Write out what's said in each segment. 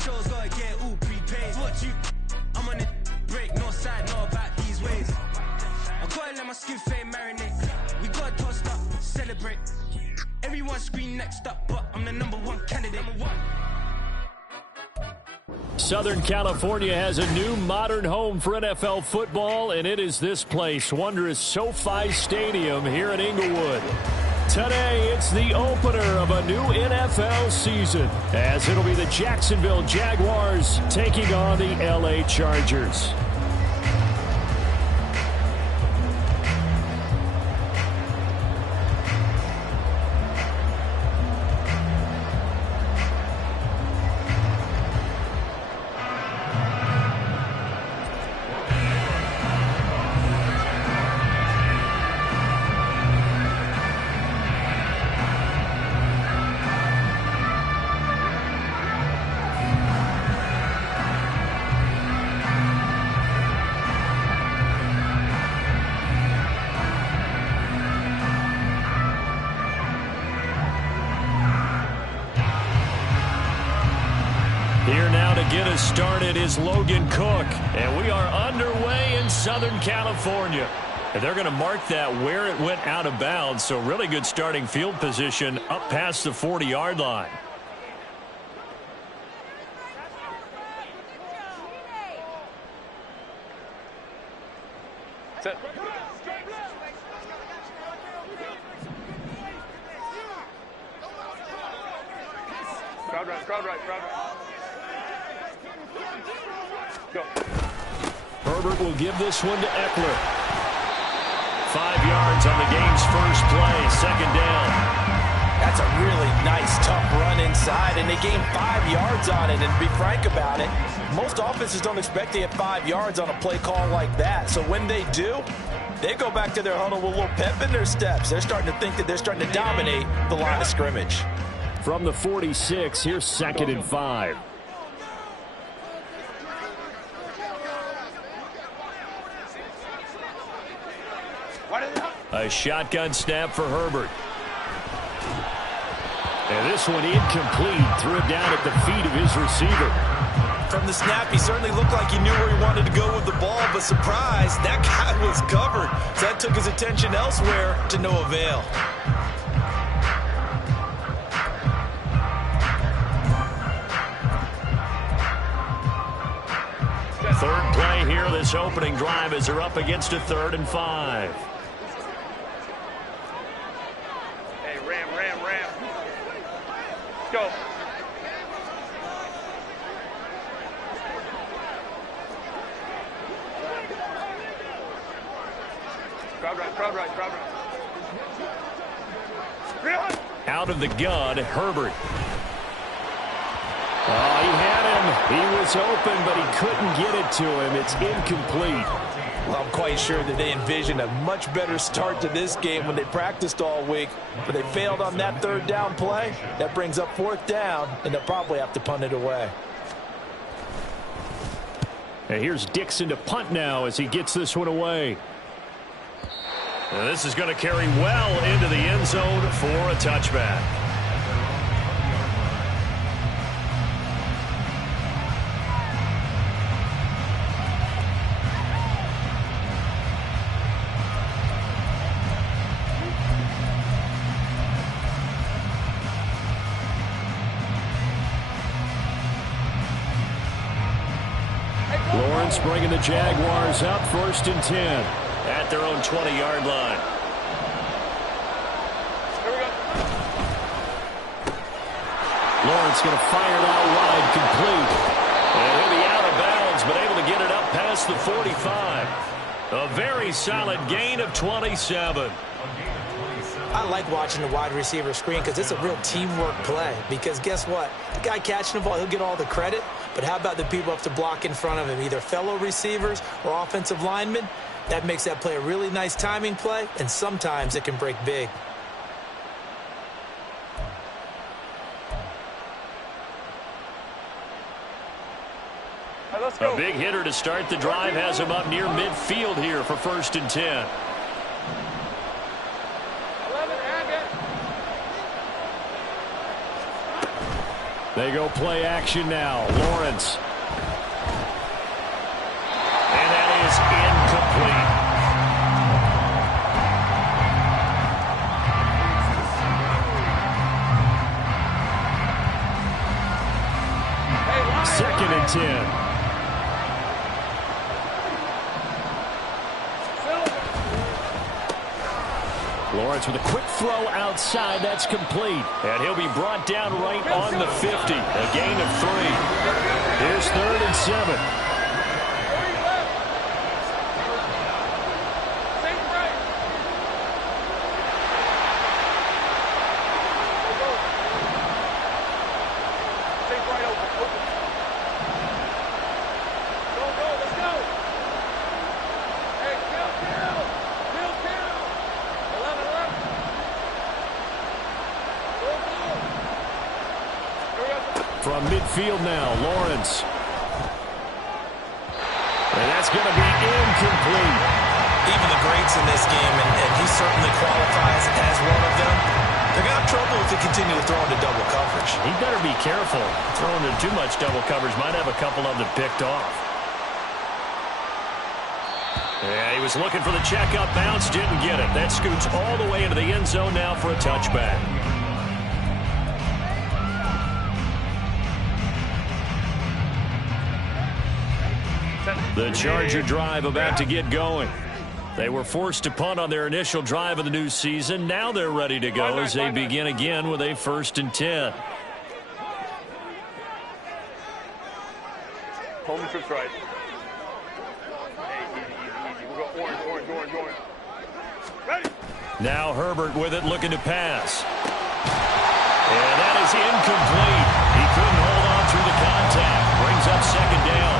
shows, gotta get all prepaid. What you? I'm on it, break, no side, no about these ways. I gotta let my skin fade marinate. We gotta toast up, celebrate. Everyone scream next up, but I'm the #1 candidate. Southern California has a new modern home for NFL football, and it is this place, wondrous SoFi Stadium here in Inglewood. Today, it's the opener of a new NFL season, as it'll be the Jacksonville Jaguars taking on the LA Chargers. Here now to get us started is Logan Cook, and we are underway in Southern California. And they're going to mark that where it went out of bounds, so really good starting field position up past the 40-yard line. Set. Crowd right, crowd right, crowd right. Go. Herbert will give this one to Eckler. 5 yards on the game's first play, second down. That's a really nice, tough run inside, and they gained 5 yards on it. And to be frank about it, most offenses don't expect to get 5 yards on a play call like that. So when they do, they go back to their huddle with a little pep in their steps. They're starting to think that they're starting to dominate the line of scrimmage. From the 46, here's 2nd and 5. A shotgun snap for Herbert. And this one incomplete. Threw it down at the feet of his receiver. From the snap, he certainly looked like he knew where he wanted to go with the ball, but surprise, that guy was covered. So that took his attention elsewhere to no avail. Third play here, this opening drive, as they're up against a 3rd and 5. Hey, ram. Go. Crowd right. Out of the gun, Herbert. Oh, he had him. He was open, but he couldn't get it to him. It's incomplete. Well, I'm quite sure that they envisioned a much better start to this game when they practiced all week, but they failed on that 3rd down play. That brings up 4th down, and they'll probably have to punt it away. And here's Dixon to punt now as he gets this one away. And this is going to carry well into the end zone for a touchback. Lawrence bringing the Jaguars up, 1st and 10 at their own 20-yard line. Here we go. Lawrence going to fire it out wide, complete. And he'll be out of bounds, but able to get it up past the 45. A very solid gain of 27. I like watching the wide receiver screen because it's a real teamwork play. Because guess what? The guy catching the ball, he'll get all the credit. But how about the people up to block in front of him, either fellow receivers or offensive linemen? That makes that play a really nice timing play, and sometimes it can break big. Right, let's go. A big hitter to start the drive has him up near midfield here for 1st and 10. 11, and it. They go play action now. Lawrence. And that is incomplete. Second and 10. Lawrence with a quick throw outside. That's complete. And he'll be brought down right on the 50. A gain of 3. Here's 3rd and 7. From midfield now, Lawrence. And that's going to be incomplete. Even the greats in this game, and he certainly qualifies as one of them, they're going to have trouble if they continue to throw into double coverage. He better be careful. Throwing into too much double coverage might have a couple of them picked off. Yeah, he was looking for the checkup bounce, didn't get it. That scoots all the way into the end zone now for a touchback. The Charger drive about to get going. They were forced to punt on their initial drive of the new season. Now they're ready to go as they begin again with a 1st and 10. Home trips right. Hey, easy. We'll go orange. Ready? Now Herbert with it, looking to pass. And that is incomplete. He couldn't hold on through the contact. Brings up 2nd down.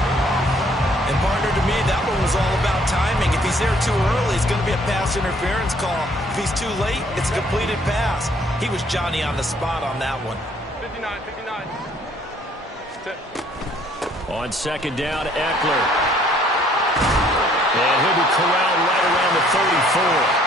And partner, to me, that one was all about timing. If he's there too early, it's going to be a pass interference call. If he's too late, it's a completed pass. He was Johnny on the spot on that one. 59. On 2nd down, Eckler. And he'll be corralled right around the 34.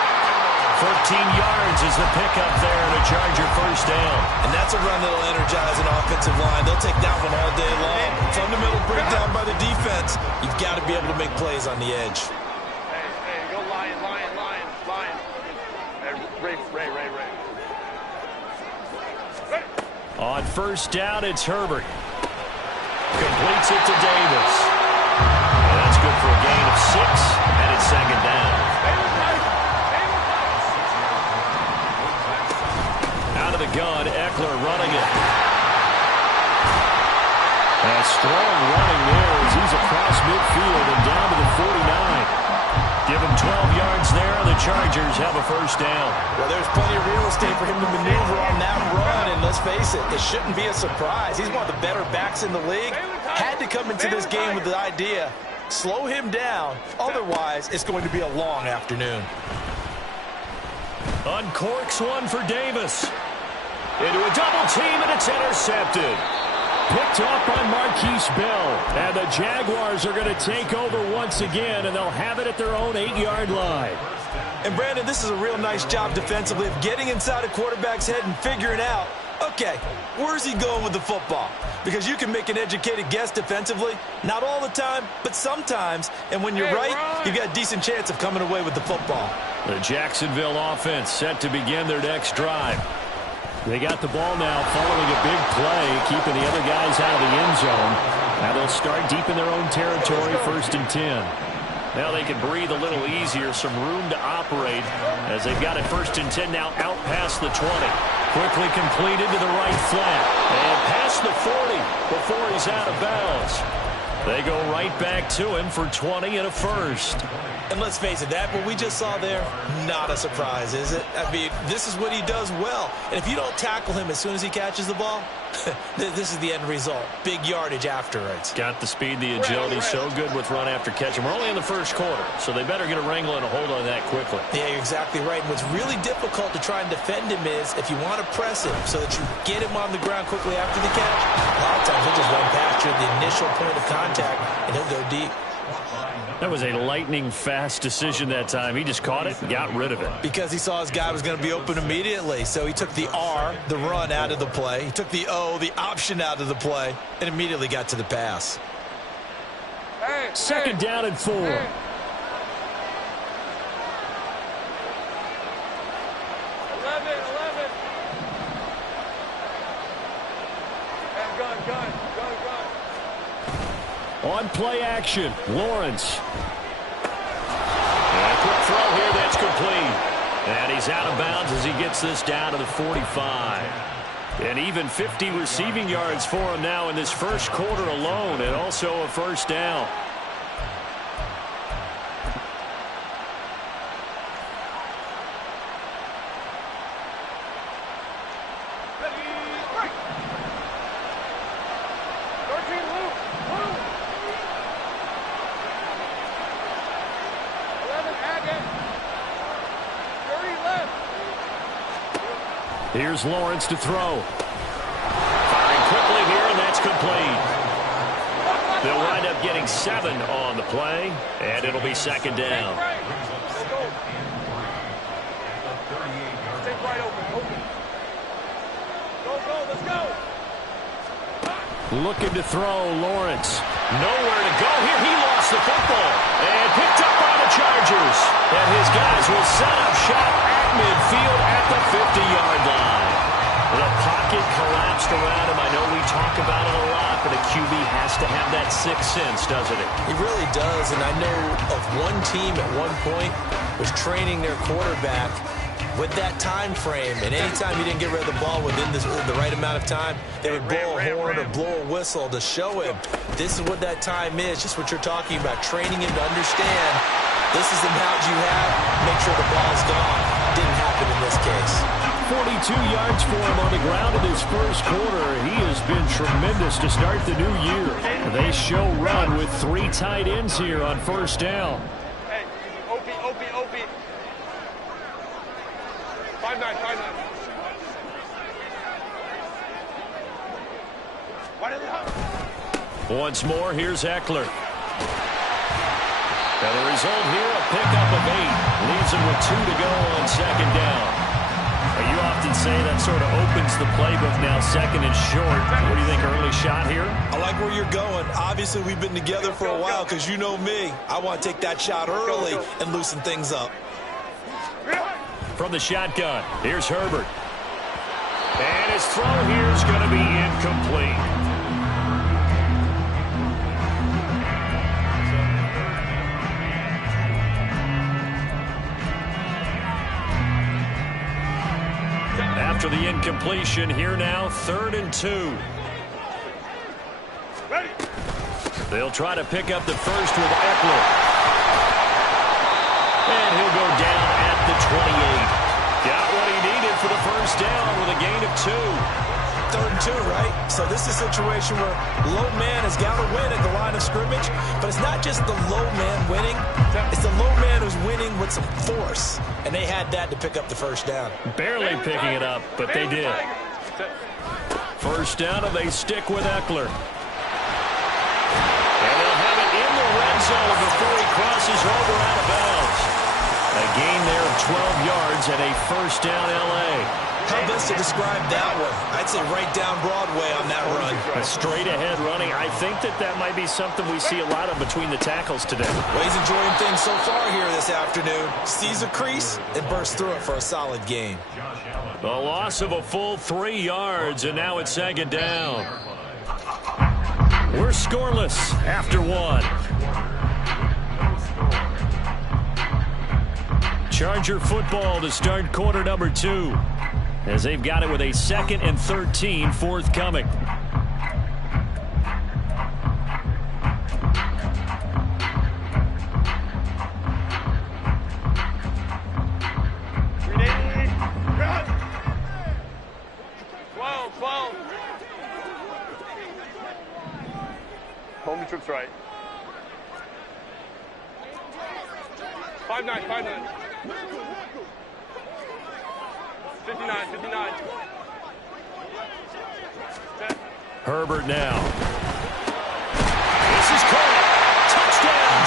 14 yards is the pickup there, and a Charger 1st down. And that's a run that'll energize an offensive line. They'll take that one all day long. Fundamental breakdown by the defense. You've got to be able to make plays on the edge. Hey, go Lion. Hey, Ray. On 1st down, it's Herbert. Completes it to Davis. And that's good for a gain of 6, and it's 2nd down. Out of the gun, Eckler running it. And strong running there as he's across midfield and down to the 49. Give him 12 yards there, and the Chargers have a 1st down. Well, there's plenty of real estate for him to maneuver on that run, and let's face it, it shouldn't be a surprise. He's one of the better backs in the league. Had to come into this game with the idea, slow him down, otherwise it's going to be a long afternoon. Uncorks one for Davis. Into a double team, and it's intercepted. Picked off by Marquise Bell. And the Jaguars are going to take over once again, and they'll have it at their own 8-yard line. And, Brandon, this is a real nice job defensively of getting inside a quarterback's head and figuring out, okay, where's he going with the football? Because you can make an educated guess defensively. Not all the time, but sometimes. And when you're right, you've got a decent chance of coming away with the football. The Jacksonville offense set to begin their next drive. They got the ball now following a big play, keeping the other guys out of the end zone. Now they'll start deep in their own territory, 1st and 10. Now they can breathe a little easier, some room to operate as they've got it 1st and 10 now out past the 20. Quickly completed to the right flat and past the 40 before he's out of bounds. They go right back to him for 20 and a 1st. And let's face it, that what we just saw there, not a surprise, is it? I mean, this is what he does well. And if you don't tackle him as soon as he catches the ball, this is the end result. Big yardage afterwards. Got the speed, the agility, so good with run after catch. And we're only in the 1st quarter, so they better get a wrangle and a hold on that quickly. Yeah, you're exactly right. And what's really difficult to try and defend him is if you want to press him so that you get him on the ground quickly after the catch, a lot of times he'll just run past you at the initial point of contact, and he'll go deep. That was a lightning-fast decision that time. He just caught it and got rid of it. Because he saw his guy was going to be open immediately. So he took the R, the run, out of the play. He took the O, the option, out of the play, and immediately got to the pass. Second down and 4. 11. Gun. On play action, Lawrence. And a quick throw here, that's complete. And he's out of bounds as he gets this down to the 45. And even 50 receiving yards for him now in this first quarter alone, and also a first down. Here's Lawrence to throw. Firing quickly here, and that's complete. They'll wind up getting 7 on the play, and it'll be second down. Take right open. Go, let's go. Looking to throw, Lawrence. Nowhere to go here. He lost the football and picked up by the Chargers. And his guys will set up shop at midfield at the 50-yard line. The pocket collapsed around him. I know we talk about it a lot, but a QB has to have that sixth sense, doesn't it? He really does, and I know of one team at one point was training their quarterback with that time frame, and anytime he didn't get rid of the ball within the right amount of time, they would blow a horn or blow a whistle to show him this is what that time is, just what you're talking about, training him to understand this is the amount you have, make sure the ball's gone. Didn't happen in this case. 42 yards for him on the ground in his first quarter. He has been tremendous to start the new year. They show run with 3 tight ends here on first down. Hey, OP. 5-9. Why did they... Once more, here's Eckler. And the result here, a pickup of 8. Leaves him with 2 to go on second down. You often say that sort of opens the playbook now, second and short. What do you think, early shot here? I like where you're going. Obviously, we've been together for a while because you know me. I want to take that shot early and loosen things up. From the shotgun, here's Herbert. And his throw here is going to be incomplete. After the incompletion, here now, 3rd and 2. Ready. They'll try to pick up the first with Eckler. And he'll go down at the 28. Got what he needed for the first down with a gain of 2. 3rd and 2, right? So this is a situation where low man has got to win at the line of scrimmage, but it's not just the low man winning. It's the low man who's winning with some force, and they had that to pick up the first down. Barely picking it up, but they did. First down, and they stick with Eckler. And they'll have it in the red zone before he crosses over out of bounds. A gain there of 12 yards and a first down L.A. How best to describe that one? I'd say right down Broadway on that run. A straight-ahead running. I think that might be something we see a lot of between the tackles today. Well, he's enjoying things so far here this afternoon. Sees a crease and bursts through it for a solid gain. The loss of a full 3 yards, and now it's second down. We're scoreless after 1. Charger football to start quarter number 2. As they've got it with a 2nd and 13 forthcoming. Homie trips right. 5-9. 59. Herbert now. This is caught. Touchdown,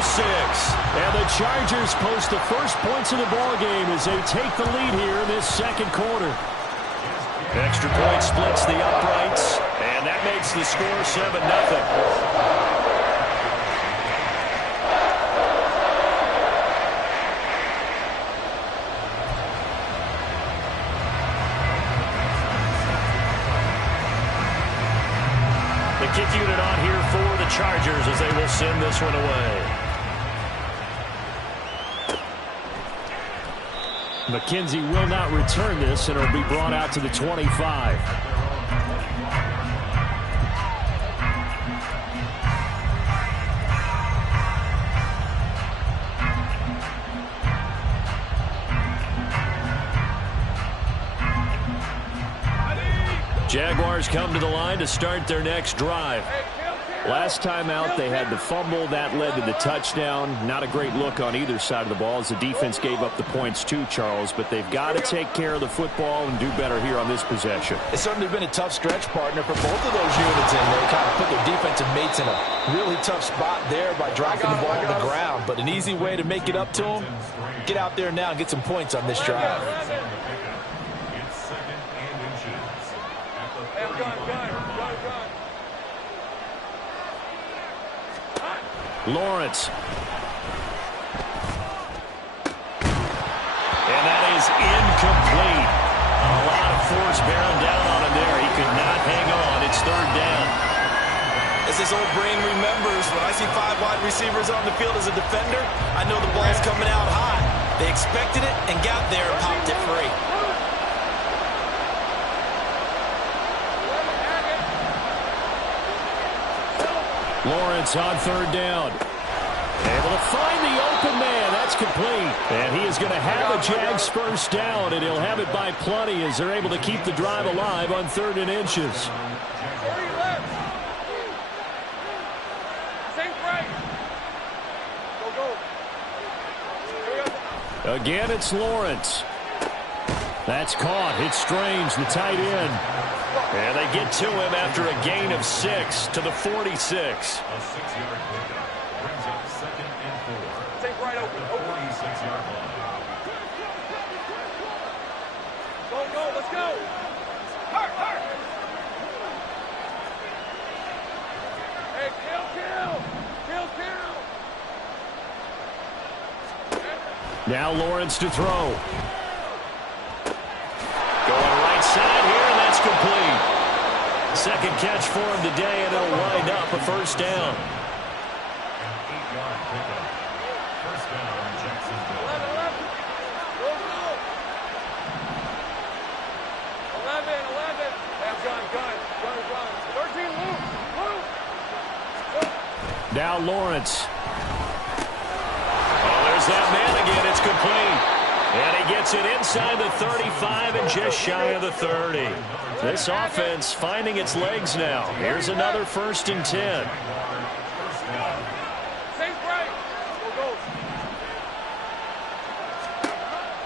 for 6. And the Chargers post the first points of the ball game as they take the lead here in this second quarter. Extra point splits the uprights, and that makes the score 7-0. Kick unit on here for the Chargers as they will send this one away. McKenzie will not return this, and it'll be brought out to the 25. Jaguars come to the line to start their next drive. Last time out, they had the fumble. That led to the touchdown. Not a great look on either side of the ball as the defense gave up the points too, Charles. But they've got to take care of the football and do better here on this possession. It's certainly been a tough stretch, partner, for both of those units in there. Kind of put their defensive mates in a really tough spot there by dropping the ball on the ground. But an easy way to make it up to them, get out there now and get some points on this drive. Lawrence. And that is incomplete. A lot of force bearing down on him there. He could not hang on. It's third down. As his old brain remembers, when I see 5 wide receivers on the field as a defender, I know the ball's coming out high. They expected it and got there and popped it free. Lawrence on third down. Able to find the open man. That's complete. And he is going to have a Jags first down, and he'll have it by plenty as they're able to keep the drive alive on 3rd and inches. Again, it's Lawrence. That's caught. It's Strange, the tight end. And they get to him after a gain of 6 to the 46. A 6-yard pickup brings up 2nd and 4. Take right open. 46-yard line. Go, let's go. Hurt. Hey, kill. Now Lawrence to throw. Going right side here, and that's complete. Second catch for him today, and it'll wind up a first down. An 8-yard pickup. First down, Jacksonville. 11. 13, move. Now Lawrence. Oh, there's that man again. It's complete. And he gets it inside the 35 and just shy of the 30. This offense finding its legs now. Here's another 1st and 10.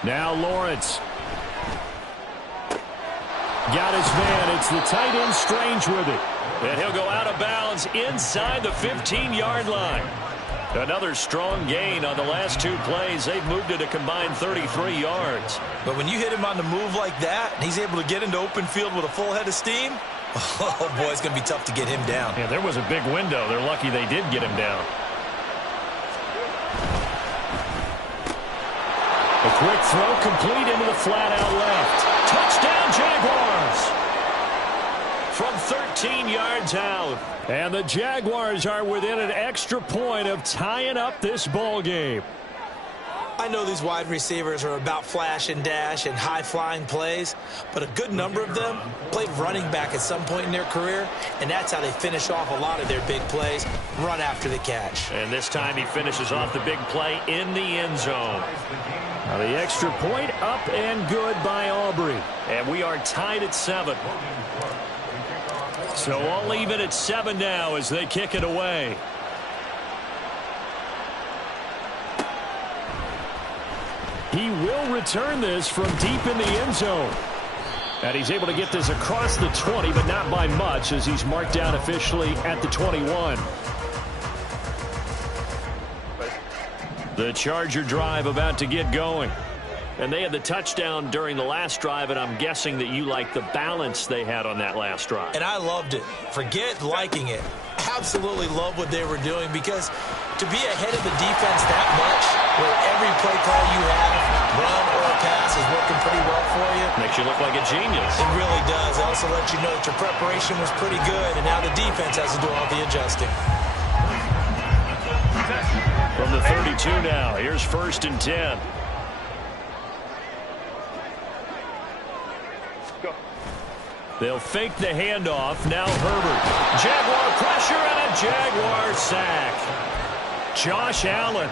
Now Lawrence. Got his man. It's the tight end Strange with it. And he'll go out of bounds inside the 15-yard line. Another strong gain on the last 2 plays. They've moved it a combined 33 yards. But when you hit him on the move like that, and he's able to get into open field with a full head of steam, oh, boy, it's going to be tough to get him down. Yeah, there was a big window. They're lucky they did get him down. A quick throw complete into the flat out left. Touchdown, Jaguars! From 13 yards out. And the Jaguars are within an extra point of tying up this ball game. I know these wide receivers are about flash and dash and high-flying plays, but a good number of them played running back at some point in their career, and that's how they finish off a lot of their big plays, run after the catch. And this time he finishes off the big play in the end zone. Now the extra point up and good by Aubrey. And we are tied at 7. So all even at 7 now as they kick it away. He will return this from deep in the end zone. And he's able to get this across the 20, but not by much as he's marked down officially at the 21. The Charger drive about to get going. And they had the touchdown during the last drive, and I'm guessing that you like the balance they had on that last drive. And I loved it. Forget liking it. Absolutely love what they were doing, because to be ahead of the defense that much, where every play call you have, run or pass, is working pretty well for you. Makes you look like a genius. It really does. It also lets you know that your preparation was pretty good, and now the defense has to do all the adjusting. From the 32 now, here's 1st and 10. They'll fake the handoff. Now Herbert. Jaguar pressure and a Jaguar sack. Josh Allen,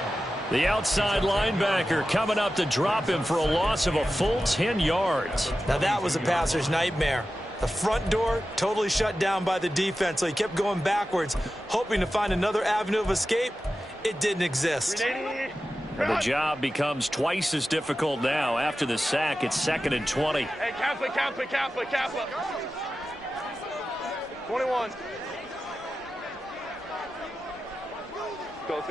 the outside linebacker, coming up to drop him for a loss of a full 10 yards. Now that was a passer's nightmare. The front door totally shut down by the defense, so he kept going backwards, hoping to find another avenue of escape. It didn't exist. And the job becomes twice as difficult now. After the sack, it's 2nd and 20. Hey, Kappa. 21. Go.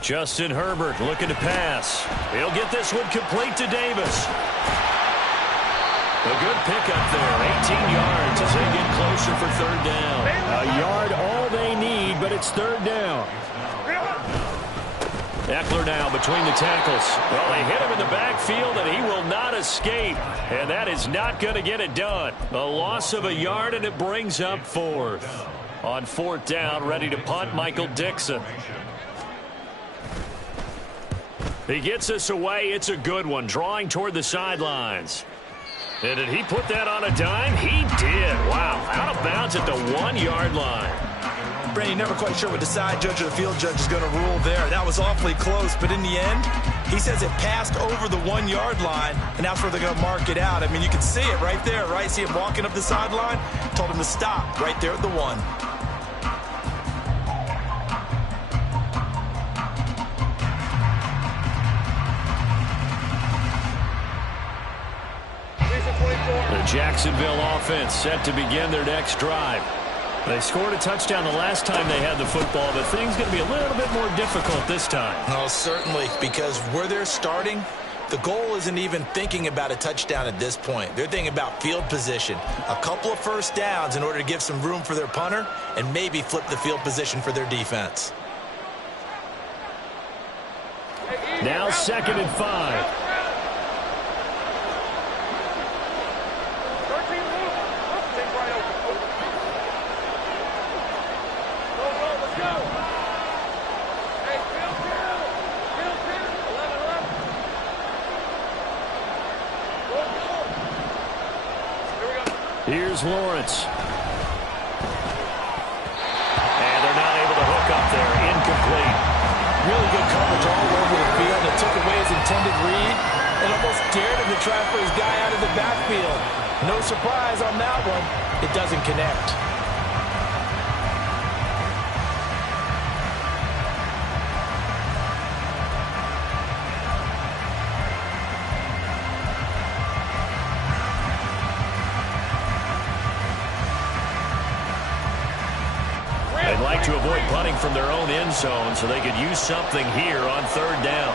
Justin Herbert looking to pass. He'll get this one complete to Davis. A good pickup there, 18 yards as they get closer for 3rd down. A yard all they need, but it's 3rd down. Eckler now between the tackles. Well, they hit him in the backfield, and he will not escape. And that is not going to get it done. A loss of a yard, and it brings up 4th. On 4th down, ready to punt, Michael Dixon. He gets us away. It's a good one, drawing toward the sidelines. And did he put that on a dime? He did. Wow, out of bounds at the 1-yard line. Brady, never quite sure what the side judge or the field judge is going to rule there. That was awfully close, but in the end, he says it passed over the 1-yard line, and that's where they're going to mark it out. I mean, you can see it right there, right? See him walking up the sideline? Told him to stop right there at the 1. The Jacksonville offense set to begin their next drive. They scored a touchdown the last time they had the football, but things going to be a little bit more difficult this time. Oh, certainly, because where they're starting, the goal isn't even thinking about a touchdown at this point. They're thinking about field position, a couple of 1st downs in order to give some room for their punter and maybe flip the field position for their defense. Now 2nd and 5. Here's Lawrence. And they're not able to hook up there. Incomplete. Really good coverage all over the field. It took away his intended read and almost dared him to try for his guy out of the backfield. No surprise on that one. It doesn't connect. They'd like to avoid punting from their own end zone so they could use something here on 3rd down.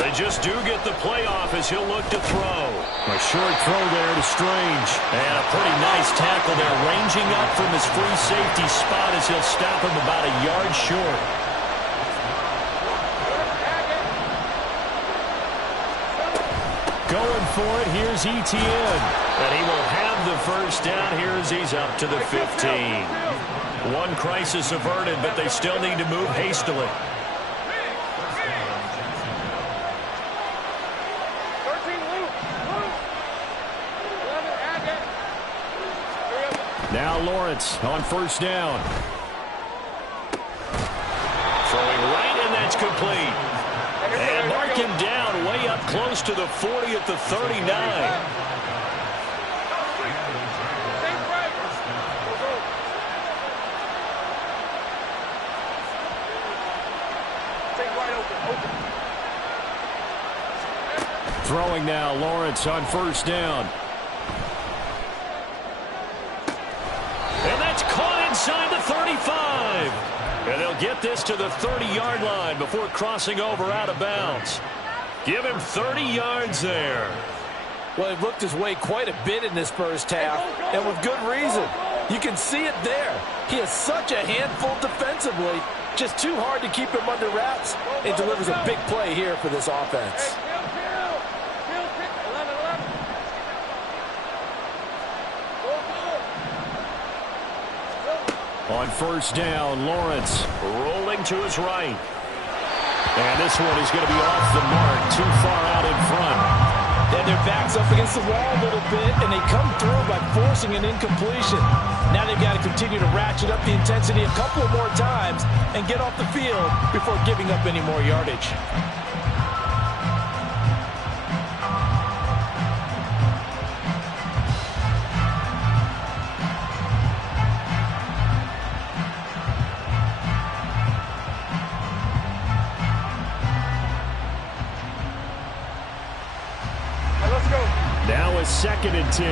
They just do get the playoff as he'll look to throw. A short throw there to Strange. And a pretty nice tackle there, ranging up from his free safety spot as he'll stop him about a yard short. Going for it, here's Etienne. And he will have the 1st down here as he's up to the 15. One crisis averted, but they still need to move hastily. Now Lawrence on 1st down. Throwing right, and that's complete. And mark him down way up close to the 40 at the 39. Throwing now, Lawrence on first down. And that's caught inside the 35. And they'll get this to the 30-yard line before crossing over out of bounds. Give him 30 yards there. Well, he looked his way quite a bit in this first half, and with good reason. You can see it there. He is such a handful defensively. Just too hard to keep him under wraps. It delivers a big play here for this offense. On first down, Lawrence rolling to his right. And this one is going to be off the mark, too far out in front. And their back's up against the wall a little bit, and they come through by forcing an incompletion. Now they've got to continue to ratchet up the intensity a couple of more times and get off the field before giving up any more yardage. Now a 2nd and 10.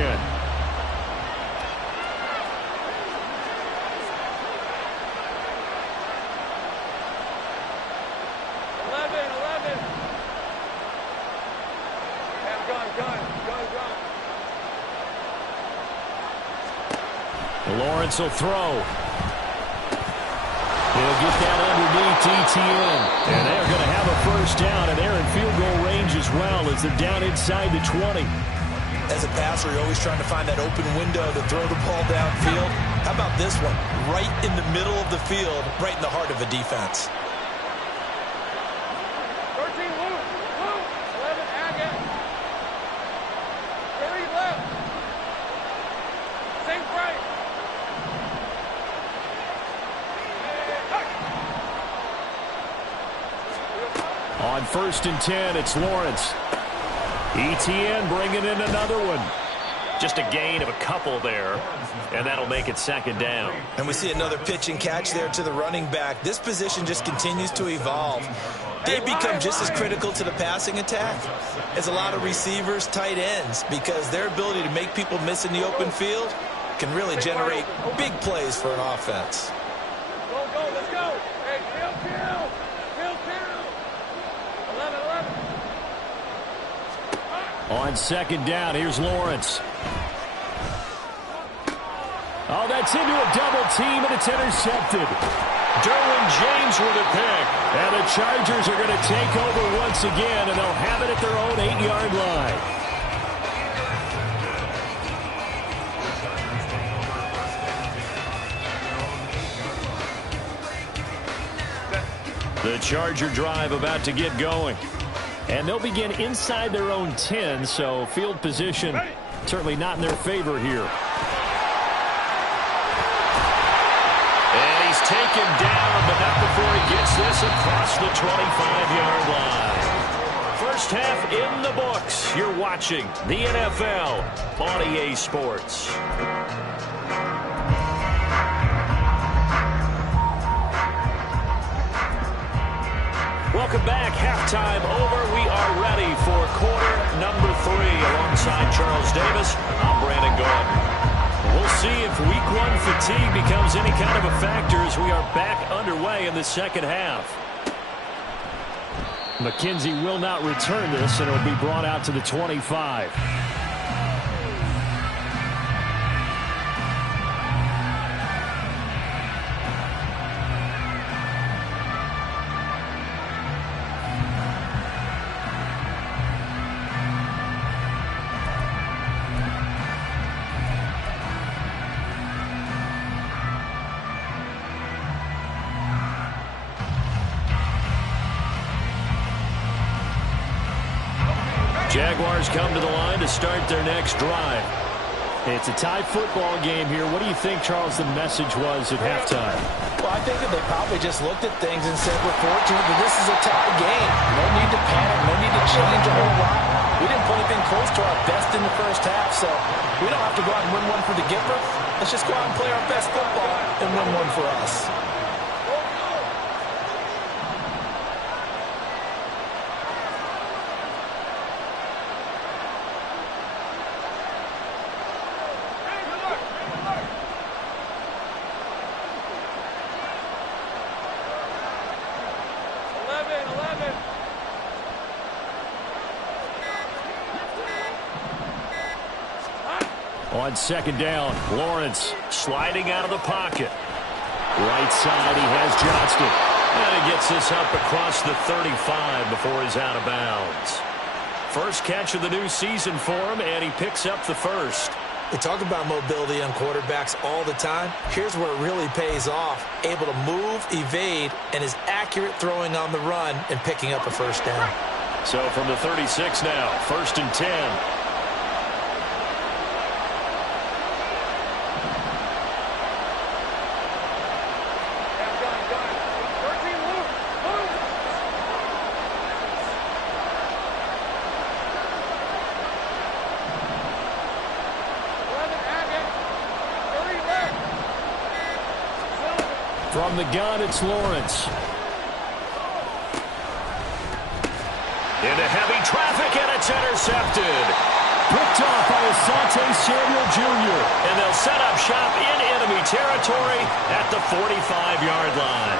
11. Gun. Lawrence will throw. He'll get that underneath ETN. And they're going to have a first down, and they're in field goal range as well as they're down inside the 20. As a passer, you're always trying to find that open window to throw the ball downfield. How about this one? Right in the middle of the field, right in the heart of a defense. 13 Luke. 11 Agate. 30 left. Same right. On first and 10, it's Lawrence. ETN bringing in another one. Just a gain of a couple there, and that'll make it 2nd down. And we see another pitch and catch there to the running back. This position just continues to evolve. They become just as critical to the passing attack as a lot of receivers, tight ends, because their ability to make people miss in the open field can really generate big plays for an offense. Go, let's go. Hey, kill. 11. On 2nd down, here's Lawrence. Oh, that's into a double team, and it's intercepted. Derwin James with a pick. And the Chargers are going to take over once again, and they'll have it at their own 8-yard line. The Charger drive about to get going. And they'll begin inside their own 10, so field position certainly not in their favor here. And he's taken down, but not before he gets this across the 25-yard line. First half in the books. You're watching the NFL on EA Sports. Welcome back. Halftime over. We are ready for quarter number 3. Alongside Charles Davis, I'm Brandon Gordon. We'll see if week 1 fatigue becomes any kind of a factor as we are back underway in the second half. McKenzie will not return this, and it'll be brought out to the 25. Jaguars come to the line to start their next drive. It's a tie football game here. What do you think, Charles, the message was at halftime? Well, I think that they probably just looked at things and said, we're fortunate that this is a tie game. No need to panic. No need to change a whole lot. We didn't put anything close to our best in the first half, so we don't have to go out and win one for the giver. Let's just go out and play our best football and win one for us. On second down, Lawrence sliding out of the pocket. Right side, he has Johnston. And he gets this up across the 35 before he's out of bounds. First catch of the new season for him, and he picks up the first. We talk about mobility on quarterbacks all the time. Here's where it really pays off. Able to move, evade, and is accurate throwing on the run and picking up a first down. So from the 36 now, 1st and 10. From the gun, it's Lawrence. Into heavy traffic, and it's intercepted. Picked off by Asante Samuel Jr. And they'll set up shop in enemy territory at the 45-yard line.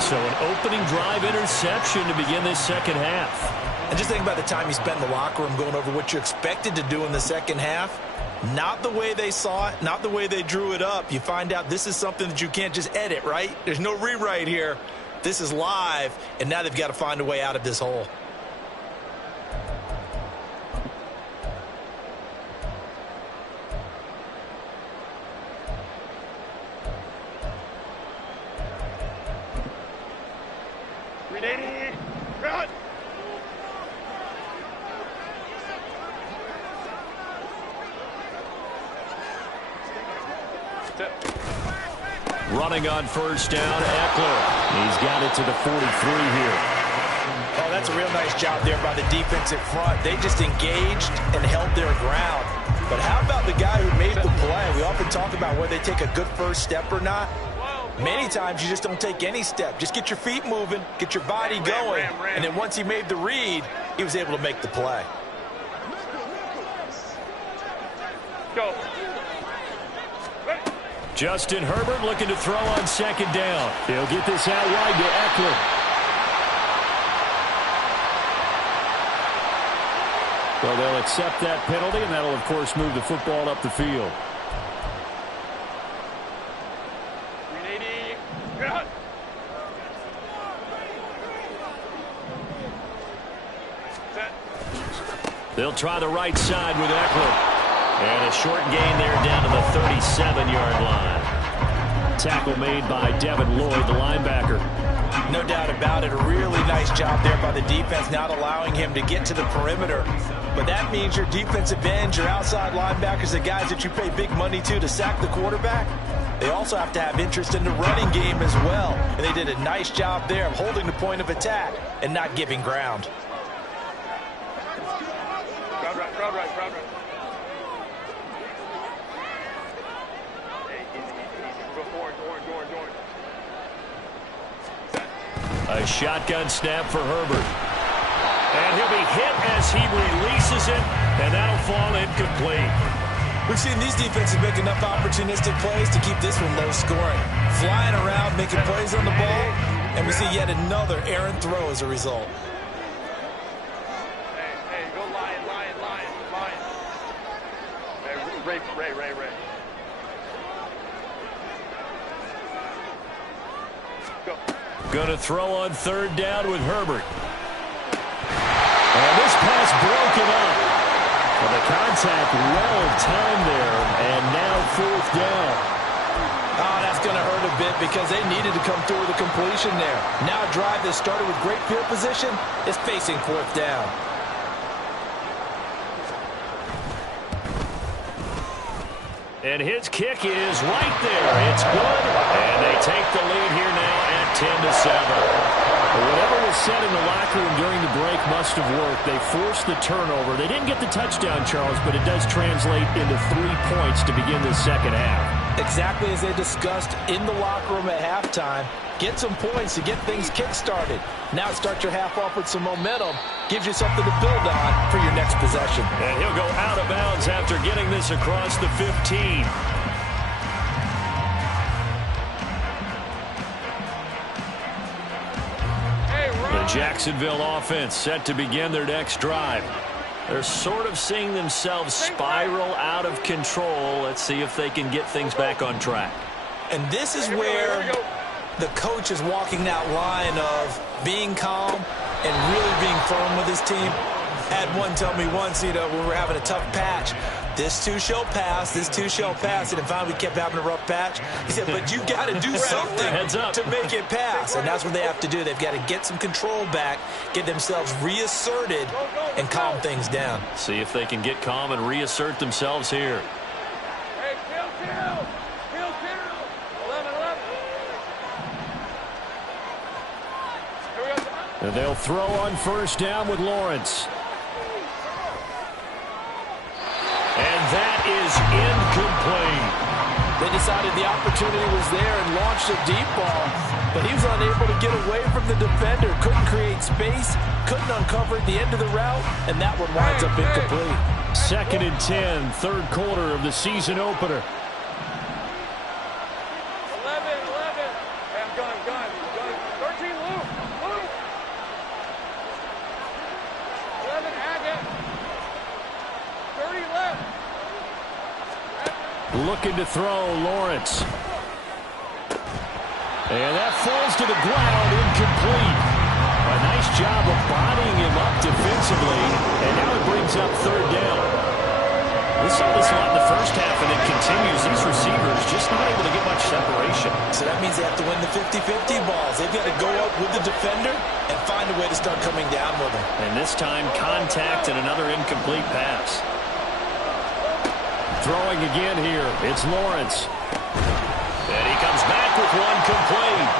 So an opening drive interception to begin this second half. And just think about the time you spent in the locker room going over what you expected to do in the second half. Not the way they saw it, not the way they drew it up. You find out this is something that you can't just edit, right? There's no rewrite here. This is live, and now they've got to find a way out of this hole. Running on first down, Eckler. He's got it to the 43 here. Oh, that's a real nice job there by the defensive front. They just engaged and held their ground. But how about the guy who made the play? We often talk about whether they take a good first step or not. Many times you just don't take any step. Just get your feet moving, get your body going, and then once he made the read, he was able to make the play. Go. Justin Herbert looking to throw on second down. He'll get this out wide to Eckler. Well, they'll accept that penalty, and that'll, of course, move the football up the field. They'll try the right side with Eckler. And a short gain there down to the 37-yard line. Tackle made by Devin Lloyd, the linebacker. No doubt about it. A really nice job there by the defense, not allowing him to get to the perimeter. But that means your defensive ends, your outside linebackers, the guys that you pay big money to sack the quarterback, they also have to have interest in the running game as well. And they did a nice job there of holding the point of attack and not giving ground. Crowd right. A shotgun snap for Herbert. And he'll be hit as he releases it, and that'll fall incomplete. We've seen these defenses make enough opportunistic plays to keep this one low scoring. Flying around, making plays on the ball, and we see yet another errant throw as a result. Hey, go Lion. Hey, Ray. Go. Going to throw on third down with Herbert. And this pass broken up. Well, the contact well timed there, and now fourth down. Oh, that's going to hurt a bit because they needed to come through with a completion there. Now a drive that started with great field position is facing fourth down. And his kick is right there. It's good. And they take the lead here now at 10-7. Whatever was said in the locker room during the break must have worked. They forced the turnover. They didn't get the touchdown, Charles, but it does translate into 3 points to begin the second half. Exactly as they discussed in the locker room at halftime. Get some points to get things kick-started. Now start your half off with some momentum. Gives you something to build on for your next possession. And he'll go out of bounds after getting this across the 15. The Jacksonville offense set to begin their next drive. They're sort of seeing themselves spiral out of control. Let's see if they can get things back on track. And this is where the coach is walking that line of being calm and really being firm with his team. Had one tell me once, when we were having a tough patch, this too shall pass, this too shall pass. And finally we kept having a rough patch. He said, but you got to do something to make it pass. And that's what they have to do. They've got to get some control back, get themselves reasserted, and calm things down. See if they can get calm and reassert themselves here. Hey, kill. 11. Here we go. And they'll throw on first down with Lawrence. And that is incomplete. They decided the opportunity was there and launched a deep ball, but he was unable to get away from the defender, couldn't create space, couldn't uncover the end of the route, and that one winds up incomplete. 2nd and 10, third quarter of the season opener. 11. Hey, I'm gun. 13, Luke. 11, Haggett. 30 left. Looking to throw, Lawrence. And that falls to the ground, incomplete. A nice job of bodying him up defensively, and now it brings up third down. We saw this a lot in the first half, and it continues. These receivers just not able to get much separation. So that means they have to win the 50-50 balls. They've got to go up with the defender and find a way to start coming down with him. And this time, contact and another incomplete pass. Throwing again here, it's Lawrence. And he comes back with one complete.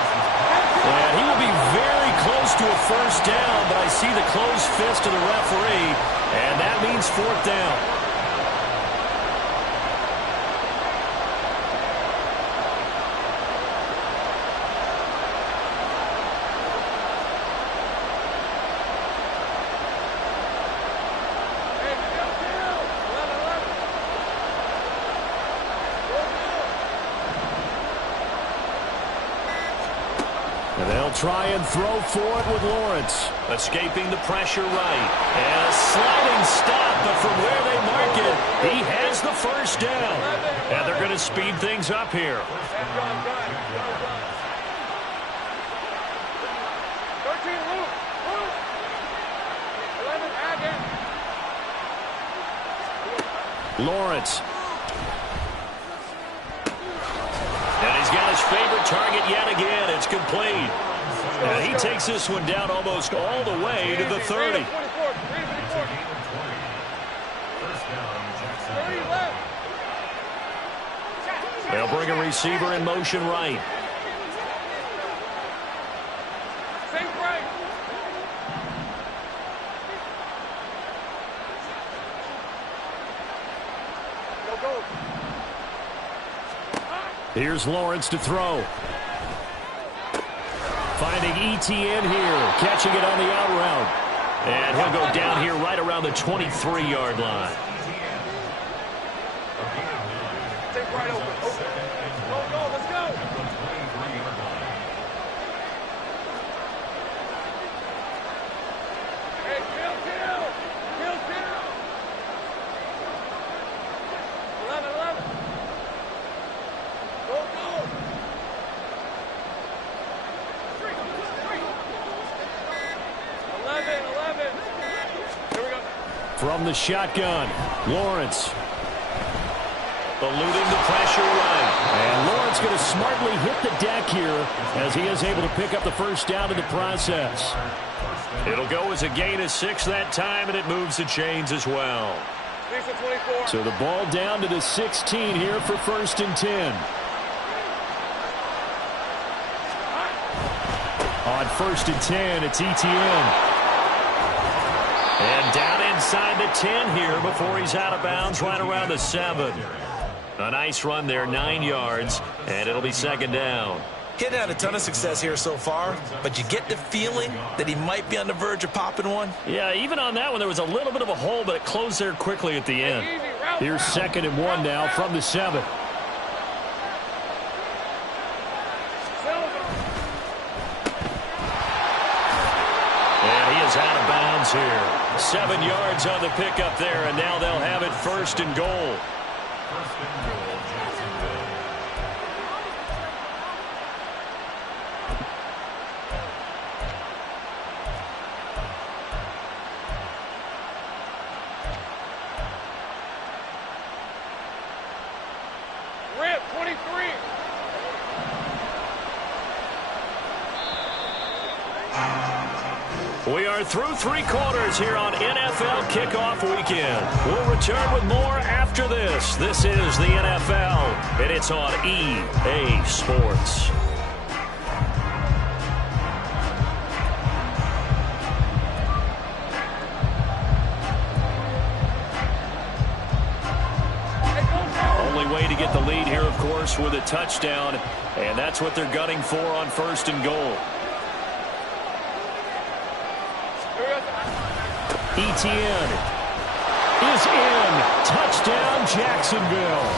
And he will be very close to a first down, but I see the closed fist of the referee, and that means fourth down. And they'll try and throw for it with Lawrence. Escaping the pressure right. And a sliding stop, but from where they mark it, he has the first down. And they're going to speed things up here. 13, Luke. 11, Haggett. Lawrence. And he's got his favorite target yet again. It's complete. And he takes this one down almost all the way to the 30. They'll bring a receiver in motion right. Safe right. Go. Here's Lawrence to throw. Finding ETN here, catching it on the out route. And he'll go down here right around the 23-yard line. Take right open. Go, let's go. Hey, kill. 11. Go. 11. Here we go. From the shotgun, Lawrence. Eluding the pressure right. And Lawrence going to smartly hit the deck here as he is able to pick up the first down in the process. It'll go as a gain of 6 that time, and it moves the chains as well. So the ball down to the 16 here for 1st and 10. On 1st and 10, it's ETN. And down inside the 10 here before he's out of bounds right around the 7. A nice run there, 9 yards, and it'll be 2nd down. He hadn't had a ton of success here so far, but you get the feeling that he might be on the verge of popping one. Yeah, even on that one, there was a little bit of a hole, but it closed there quickly at the end. Here's 2nd and 1 now from the 7. And he is out of bounds yards here. 7 yards on the pickup there, and now they'll have it 1st and goal. First and goal, Jacksonville. Rip, 23. We are through 3 quarters here on NFL Kickoff Weekend. We'll return with more after this. This is the NFL, and it's on EA Sports. Only way to get the lead here, of course, with a touchdown, and that's what they're gunning for on 1st and goal. Etienne is in. Touchdown, Jacksonville.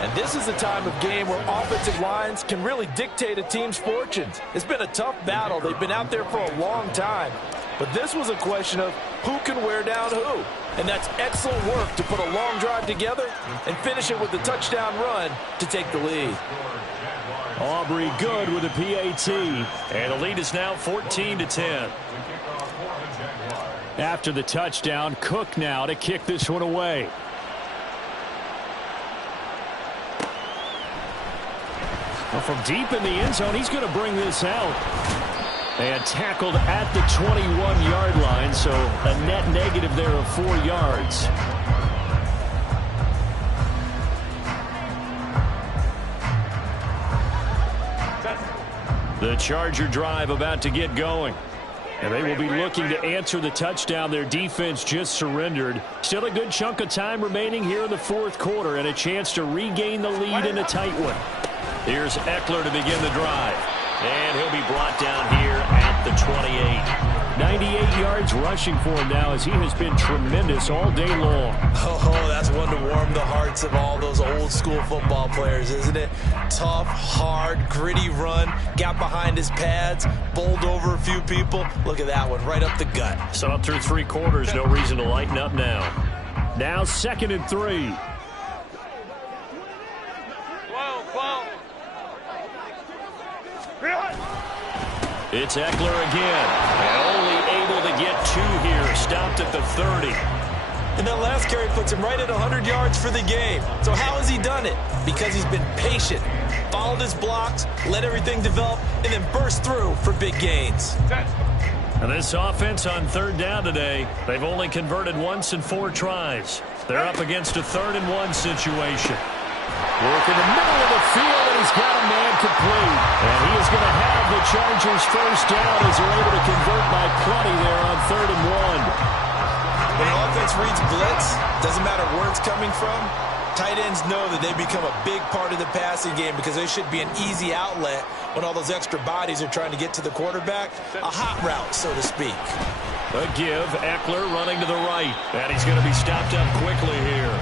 And this is the time of game where offensive lines can really dictate a team's fortunes. It's been a tough battle. They've been out there for a long time. But this was a question of who can wear down who. And that's excellent work to put a long drive together and finish it with a touchdown run to take the lead. Aubrey good with a PAT. And the lead is now 14-10. After the touchdown, Cook now to kick this one away. Well, from deep in the end zone, he's going to bring this out. And tackled at the 21-yard line, so a net negative there of 4 yards. The Charger drive about to get going. And they will be looking to answer the touchdown their defense just surrendered. Still a good chunk of time remaining here in the 4th quarter and a chance to regain the lead in a tight one. Here's Eckler to begin the drive. And he'll be brought down here at the 28. 98 yards rushing for him now as he has been tremendous all day long. Oh, that's one to warm the hearts of all those old school football players, isn't it? Tough, hard, gritty run, got behind his pads, bowled over a few people. Look at that one, right up the gut. So up through 3 quarters, no reason to lighten up now. Now 2nd and 3. It's Eckler again, and only able to get 2 here, stopped at the 30. And that last carry puts him right at 100 yards for the game. So how has he done it? Because he's been patient, followed his blocks, let everything develop, and then burst through for big gains. And this offense on 3rd down today, they've only converted once in 4 tries. They're up against a 3rd and 1 situation. Work in the middle of the field, and he's got a man complete. And he is going to have the Chargers 1st down as they're able to convert by plenty there on 3rd and 1. When an offense reads blitz, doesn't matter where it's coming from, tight ends know that they become a big part of the passing game because they should be an easy outlet when all those extra bodies are trying to get to the quarterback. A hot route, so to speak. A give, Eckler running to the right. And he's going to be stopped up quickly here.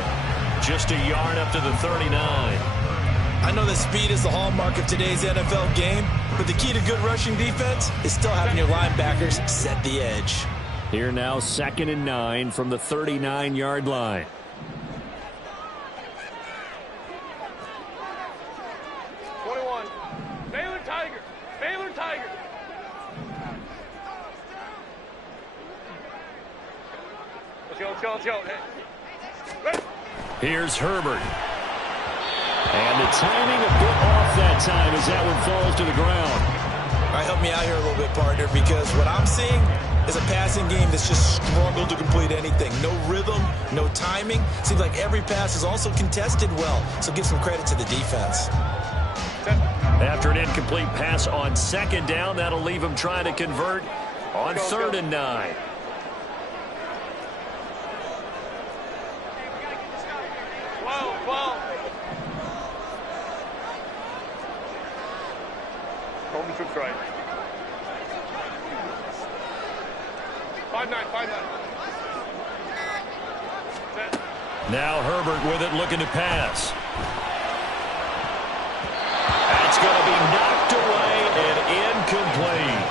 Just a yard up to the 39. I know that speed is the hallmark of today's NFL game, but the key to good rushing defense is still having your linebackers set the edge. Here now 2nd and 9 from the 39-yard line. Baylor Tiger. Baylor Tiger. Let's go. Hey. Here's Herbert. And the timing a bit off that time as that one falls to the ground. All right, help me out here a little bit, partner, because what I'm seeing is a passing game that's just struggled to complete anything. No rhythm, no timing. Seems like every pass is also contested well, so give some credit to the defense. After an incomplete pass on 2nd down, that'll leave him trying to convert on 3rd and 9. Coleman troops right. 5-9. Now Herbert with it, looking to pass. That's going to be knocked away and incomplete.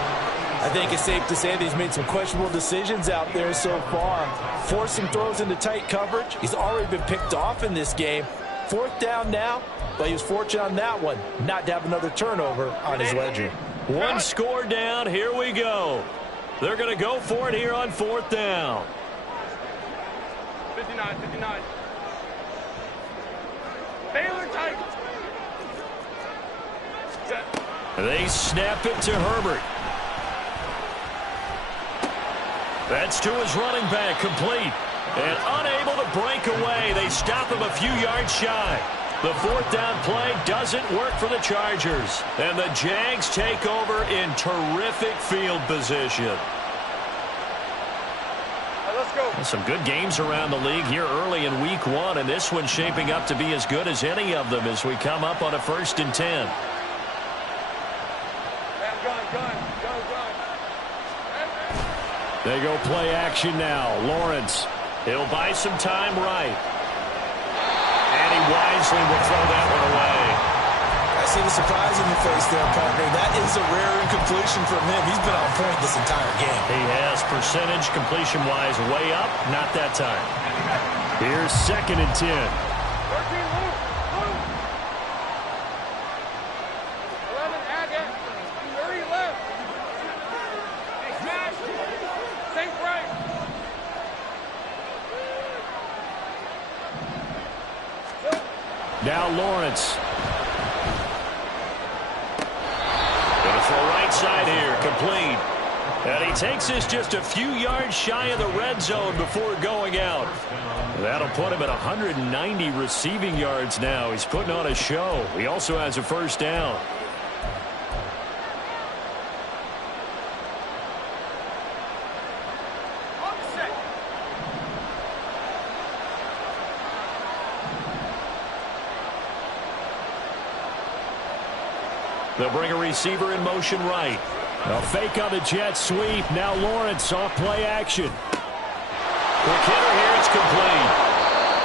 I think it's safe to say that he's made some questionable decisions out there so far. Forcing throws into tight coverage. He's already been picked off in this game. 4th down now, but he was fortunate on that one not to have another turnover on his ledger. One score down. Here we go. They're going to go for it here on 4th down. 59, 59. Baylor tight. They snap it to Herbert. That's to his running back, complete. And unable to break away. They stop him a few yards shy. The 4th down play doesn't work for the Chargers. And the Jags take over in terrific field position. Let's go. Some good games around the league here early in week 1, and this one's shaping up to be as good as any of them as we come up on a 1st and 10. They go play action now. Lawrence. He'll buy some time right. And he wisely will throw that one away. I see the surprise in your face there, partner. That is a rare incompletion from him. He's been on point this entire game. He has percentage completion-wise way up. Not that time. Here's 2nd and 10. 13, move. 11, Agate. 30 left. Smash. Think right. Now Lawrence. Going to throw right side here. Complete. And he takes this just a few yards shy of the red zone before going out. That'll put him at 190 receiving yards now. He's putting on a show. He also has a 1st down. They'll bring a receiver in motion right. A fake on the jet sweep. Now Lawrence off play action. Quick hitter here. It's complete.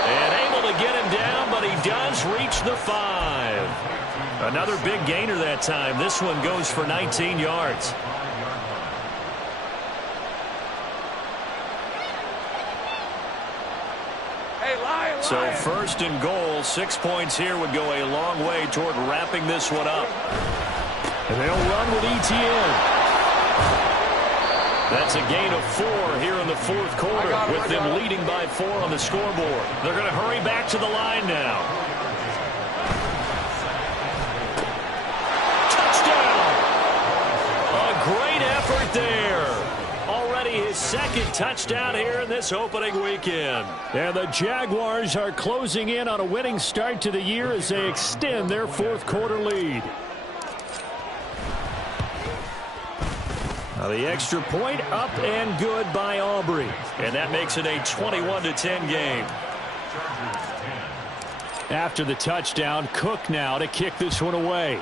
And able to get him down, but he does reach the 5. Another big gainer that time. This one goes for 19 yards. Hey, Lion. So 1st and goal. 6 points here would go a long way toward wrapping this one up. And they'll run with ETN. That's a gain of 4 here in the 4th quarter with them leading by 4 on the scoreboard. They're going to hurry back to the line now. Touchdown! A great effort there. Already his 2nd touchdown here in this opening weekend. And the Jaguars are closing in on a winning start to the year as they extend their 4th quarter lead. Now the extra point up and good by Aubrey. And that makes it a 21-10 game. After the touchdown, Cook now to kick this one away.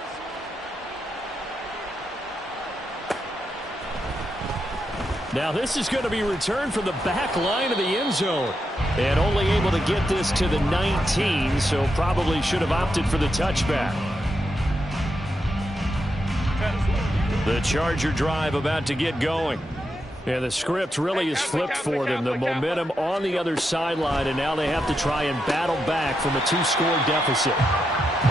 Now this is going to be returned from the back line of the end zone. And only able to get this to the 19, so probably should have opted for the touchback. The Charger drive about to get going. And the script really is flipped for them. The momentum on the other sideline, and now they have to try and battle back from a 2-score deficit.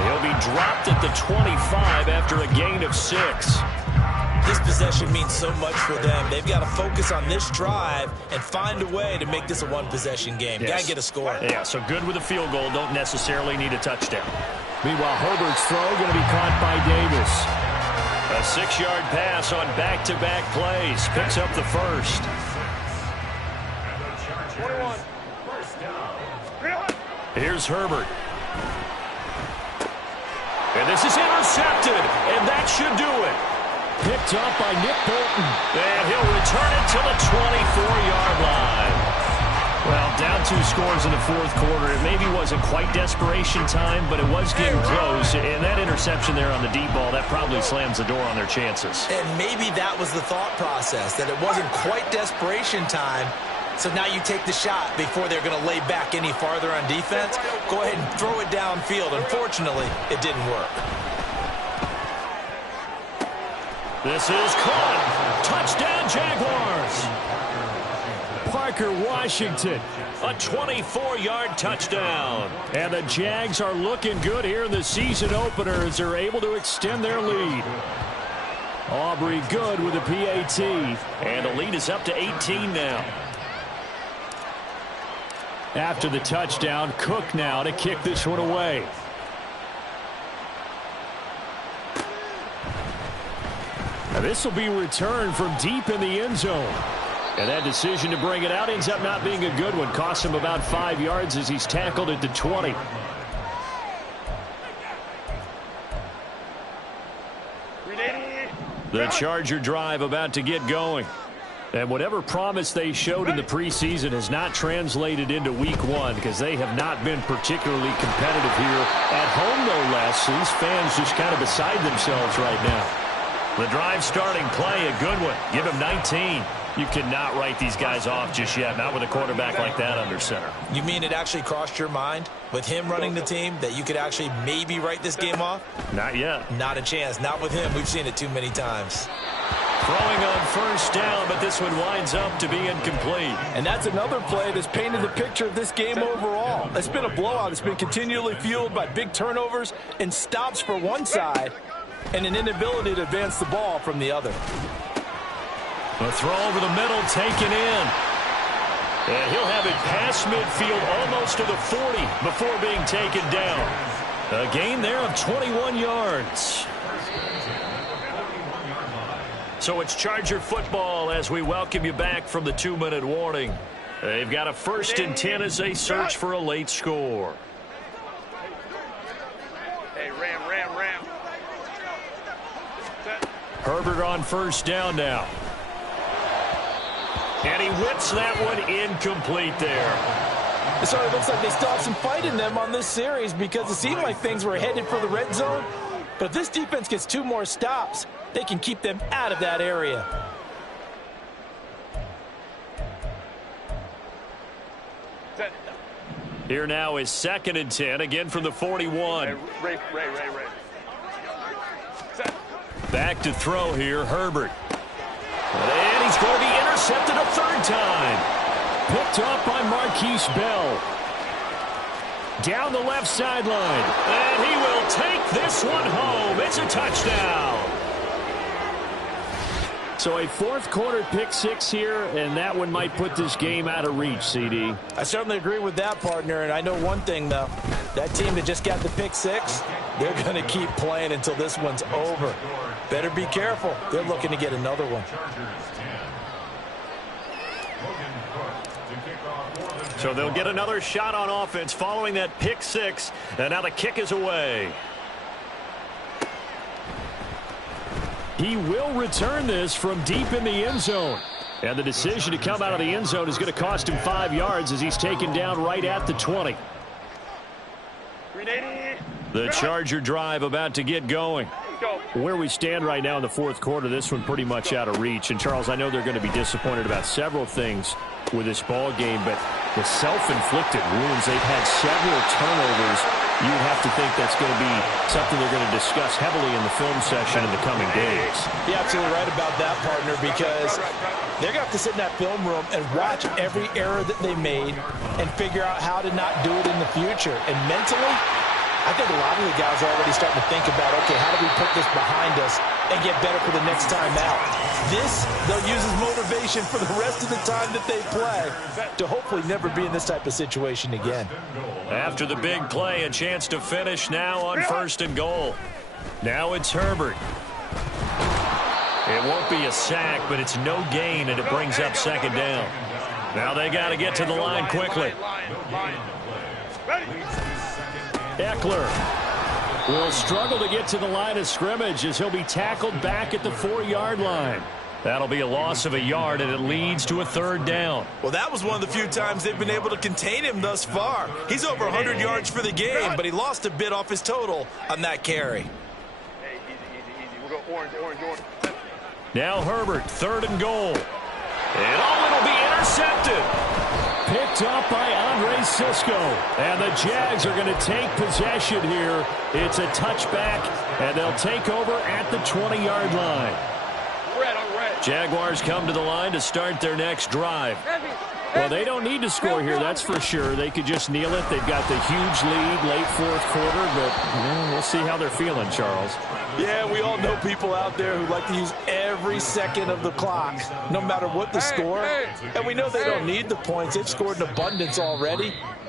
He'll be dropped at the 25 after a gain of 6. This possession means so much for them. They've got to focus on this drive and find a way to make this a one-possession game. Yes. Got to get a score. Yeah, so good with a field goal. Don't necessarily need a touchdown. Meanwhile, Herbert's throw going to be caught by Davis. A 6-yard pass on back-to-back plays. Picks up the 1st. 21. Here's Herbert. And this is intercepted. And that should do it. Picked up by Nick Bolton. And he'll return it to the 24-yard line. Well, down 2 scores in the 4th quarter. It maybe wasn't quite desperation time, but it was getting close. And that interception there on the deep ball, that probably slams the door on their chances. And maybe that was the thought process, that it wasn't quite desperation time. So now you take the shot before they're going to lay back any farther on defense. Go ahead and throw it downfield. Unfortunately, it didn't work. This is caught. Touchdown, Jaguars. Parker Washington, a 24-yard touchdown. And the Jags are looking good here in the season opener as they're able to extend their lead. Aubrey good with a PAT. And the lead is up to 18 now. After the touchdown, Cook now to kick this one away. Now this will be returned from deep in the end zone. And that decision to bring it out ends up not being a good one. Costs him about 5 yards as he's tackled at the 20. The Charger drive about to get going. And whatever promise they showed in the preseason has not translated into week one because they have not been particularly competitive here at home, no less. So these fans just kind of beside themselves right now. The drive starting play, a good one. Give him 19. You cannot write these guys off just yet, not with a quarterback like that under center. You mean it actually crossed your mind with him running the team that you could actually maybe write this game off? Not yet. Not a chance. Not with him. We've seen it too many times. Throwing on first down, but this one winds up to be incomplete. And that's another play that's painted the picture of this game overall. It's been a blowout. It's been continually fueled by big turnovers and stops for one side and an inability to advance the ball from the other. A throw over the middle taken in. And he'll have it past midfield almost to the 40 before being taken down. A gain there of 21 yards. So it's Charger football as we welcome you back from the 2-minute warning. They've got a 1st and 10 as they search for a late score. Hey, Ram. Herbert on first down now. And he whips that one incomplete there. It sort of looks like they still have some fight in them on this series because it seemed like things were headed for the red zone. But if this defense gets 2 more stops, they can keep them out of that area. Here now is 2nd and 10, again from the 41. Ray. Back to throw here, Herbert. And he's going to be intercepted a 3rd time. Picked up by Marquise Bell. Down the left sideline. And he will take this one home. It's a touchdown. So a 4th quarter pick 6 here, and that one might put this game out of reach, CD. I certainly agree with that, partner, and I know one thing, though. That team that just got the pick 6, they're going to keep playing until this one's over. Better be careful. They're looking to get another one. So they'll get another shot on offense following that pick 6, and now the kick is away. He will return this from deep in the end zone. And the decision to come out of the end zone is going to cost him 5 yards as he's taken down right at the 20. The Charger drive about to get going. Where we stand right now in the 4th quarter, this one pretty much out of reach. And, Charles, I know they're going to be disappointed about several things with this ball game, but the self-inflicted wounds, they've had several turnovers. You have to think that's going to be something they're going to discuss heavily in the film session in the coming days. You're absolutely right about that, partner, because they're going to have to sit in that film room and watch every error that they made and figure out how to not do it in the future. And mentally, I think a lot of the guys are already starting to think about, okay, how do we put this behind us and get better for the next time out? This, they'll use as motivation for the rest of the time that they play to hopefully never be in this type of situation again. After the big play, a chance to finish now on 1st and goal. Now it's Herbert. It won't be a sack, but it's no gain, and it brings up 2nd down. Now they got to get to the line quickly. Eckler will struggle to get to the line of scrimmage as he'll be tackled back at the 4-yard line. That'll be a loss of a yard, and it leads to a 3rd down. Well, that was one of the few times they've been able to contain him thus far. He's over 100 yards for the game, but he lost a bit off his total on that carry. Hey, easy. We'll go orange. Now Herbert, 3rd and goal. And it'll be intercepted. Picked up by Andre Cisco. And the Jags are going to take possession here. It's a touchback, and they'll take over at the 20-yard line. Red. Jaguars come to the line to start their next drive. Well, they don't need to score here, that's for sure. They could just kneel it. They've got the huge lead late fourth quarter, but we'll see how they're feeling, Charles. Yeah, we all know people out there who like to use every second of the clock, no matter what the score. And we know they don't need the points. They've scored in abundance already.